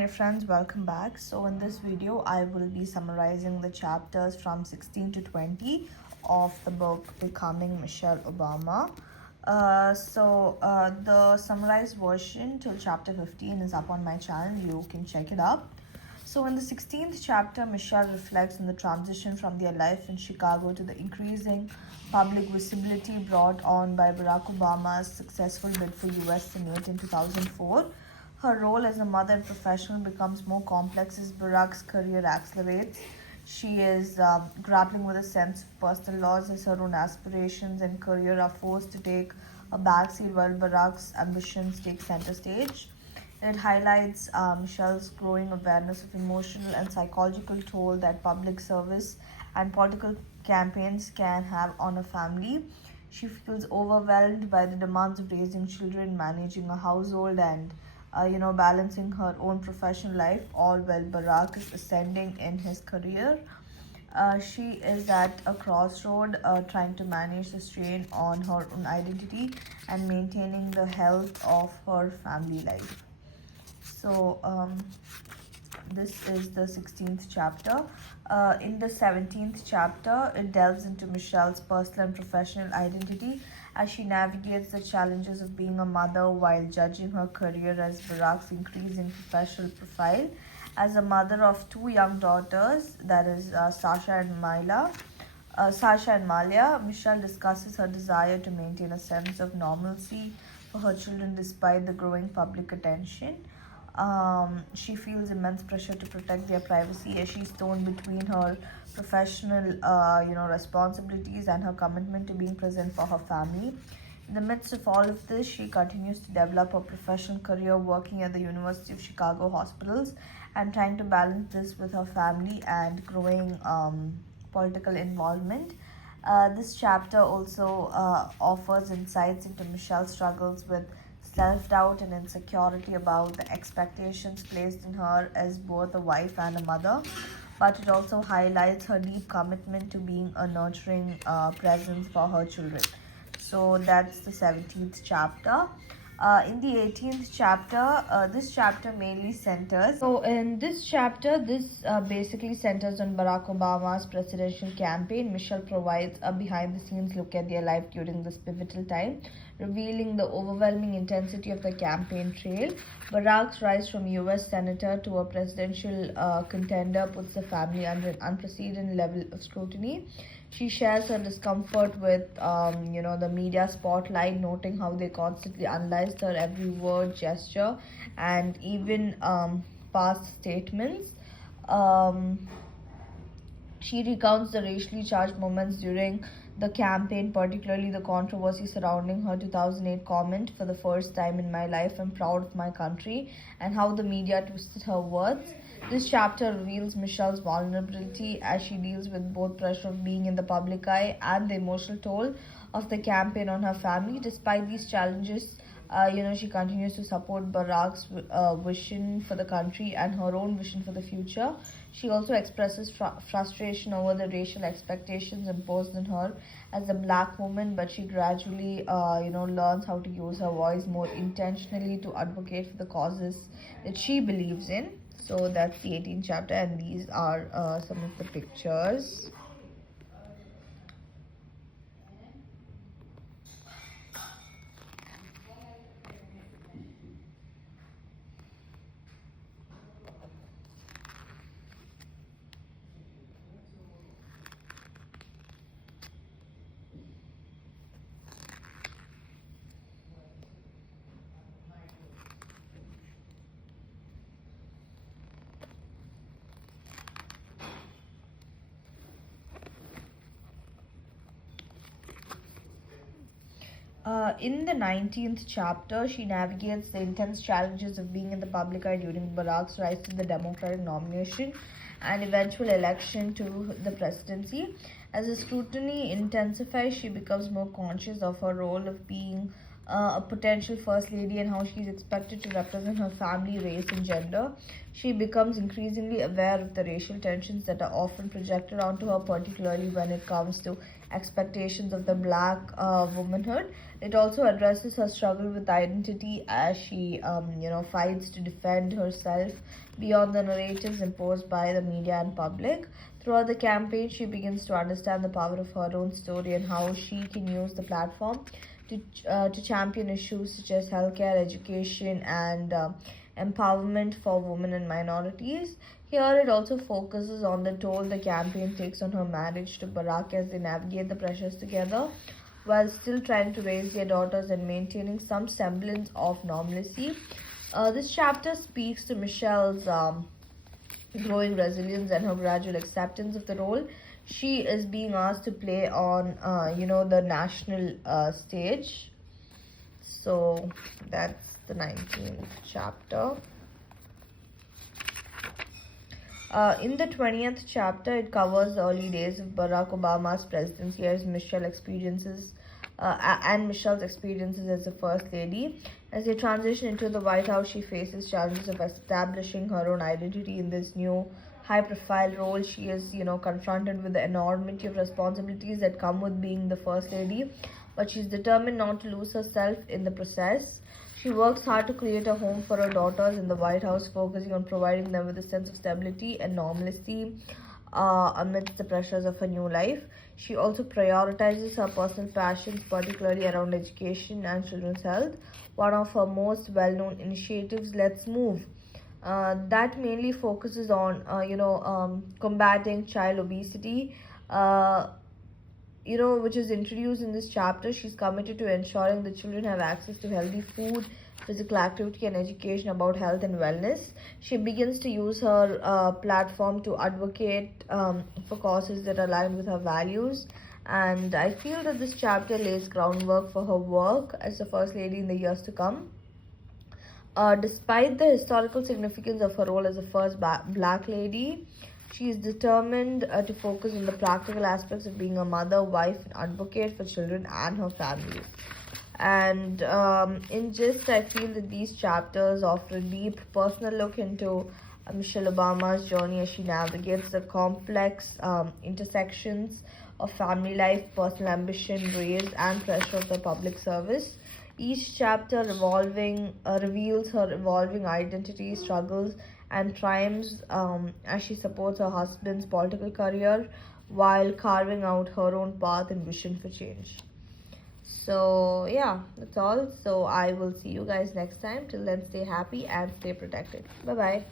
Hey friends, welcome back. So in this video, I will be summarizing the chapters from 16 to 20 of the book Becoming Michelle Obama. The summarized version till chapter 15 is up on my channel. You can check it out. So in the 16th chapter, Michelle reflects on the transition from their life in Chicago to the increasing public visibility brought on by Barack Obama's successful bid for US Senate in 2004. Her role as a mother and professional becomes more complex as Barack's career accelerates. She is grappling with a sense of personal loss as her own aspirations and career are forced to take a backseat while Barack's ambitions take center stage. It highlights Michelle's growing awareness of emotional and psychological toll that public service and political campaigns can have on a family. She feels overwhelmed by the demands of raising children, managing a household, and balancing her own professional life, all while Barack is ascending in his career. She is at a crossroad, trying to manage the strain on her own identity and maintaining the health of her family life. So, this is the 16th chapter. In the 17th chapter, it delves into Michelle's personal and professional identity as she navigates the challenges of being a mother while judging her career as Barack's increasing professional profile. As a mother of two young daughters, that is Sasha and Malia, Michelle discusses her desire to maintain a sense of normalcy for her children despite the growing public attention. She feels immense pressure to protect their privacy as she's torn between her professional, responsibilities and her commitment to being present for her family. In the midst of all of this, she continues to develop her professional career working at the University of Chicago hospitals and trying to balance this with her family and growing political involvement. This chapter also offers insights into Michelle's struggles with self doubt and insecurity about the expectations placed in her as both a wife and a mother. But it also highlights her deep commitment to being a nurturing presence for her children. So that's the 17th chapter. In the 18th chapter, this chapter mainly centers. So, in this chapter, this basically centers on Barack Obama's presidential campaign. Michelle provides a behind the scenes look at their life during this pivotal time, revealing the overwhelming intensity of the campaign trail. Barack's rise from US Senator to a presidential contender puts the family under an unprecedented level of scrutiny. She shares her discomfort with, the media spotlight, noting how they constantly analyzed her every word, gesture, and even past statements. Um, she recounts the racially charged moments during the campaign, particularly the controversy surrounding her 2008 comment, "For the first time in my life, I'm proud of my country," and how the media twisted her words. This chapter reveals Michelle's vulnerability as she deals with both pressure of being in the public eye and the emotional toll of the campaign on her family. Despite these challenges, she continues to support Barack's vision for the country and her own vision for the future. She also expresses frustration over the racial expectations imposed on her as a black woman, but she gradually, learns how to use her voice more intentionally to advocate for the causes that she believes in. So that's the 18th chapter, and these are some of the pictures. In the 19th chapter, she navigates the intense challenges of being in the public eye during Barack's rise to the Democratic nomination and eventual election to the presidency. As the scrutiny intensifies, she becomes more conscious of her role of being a potential first lady and how she is expected to represent her family, race, and gender. She becomes increasingly aware of the racial tensions that are often projected onto her, particularly when it comes to expectations of the black womanhood. It also addresses her struggle with identity as she, fights to defend herself beyond the narratives imposed by the media and public. Throughout the campaign, she begins to understand the power of her own story and how she can use the platform to champion issues such as healthcare, education, and empowerment for women and minorities. Here, it also focuses on the toll the campaign takes on her marriage to Barack as they navigate the pressures together while still trying to raise their daughters and maintaining some semblance of normalcy. This chapter speaks to Mishell's growing resilience and her gradual acceptance of the role she is being asked to play on, the national stage. So that's the 19th chapter. In the 20th chapter, it covers the early days of Barack Obama's presidency as Michelle's experiences as the First Lady. As they transition into the White House, she faces challenges of establishing her own identity in this new high-profile role. She is, confronted with the enormity of responsibilities that come with being the First Lady, but she's determined not to lose herself in the process. She works hard to create a home for her daughters in the White House, focusing on providing them with a sense of stability and normalcy amidst the pressures of her new life. She also prioritizes her personal passions, particularly around education and children's health. One of her most well-known initiatives, Let's Move, that mainly focuses on, combating child obesity. Which is introduced in this chapter. She's committed to ensuring that children have access to healthy food, physical activity, and education about health and wellness. She begins to use her platform to advocate for causes that align with her values. And I feel that this chapter lays groundwork for her work as the First Lady in the years to come. Despite the historical significance of her role as the first black lady, she is determined to focus on the practical aspects of being a mother, wife, and advocate for children and her family. And in gist, I feel that these chapters offer a deep personal look into Michelle Obama's journey as she navigates the complex intersections of family life, personal ambition, race, and pressure of the public service. Each chapter reveals her evolving identity, struggles, and triumphs as she supports her husband's political career while carving out her own path and vision for change. So, yeah, that's all. So, I will see you guys next time. Till then, stay happy and stay protected. Bye bye.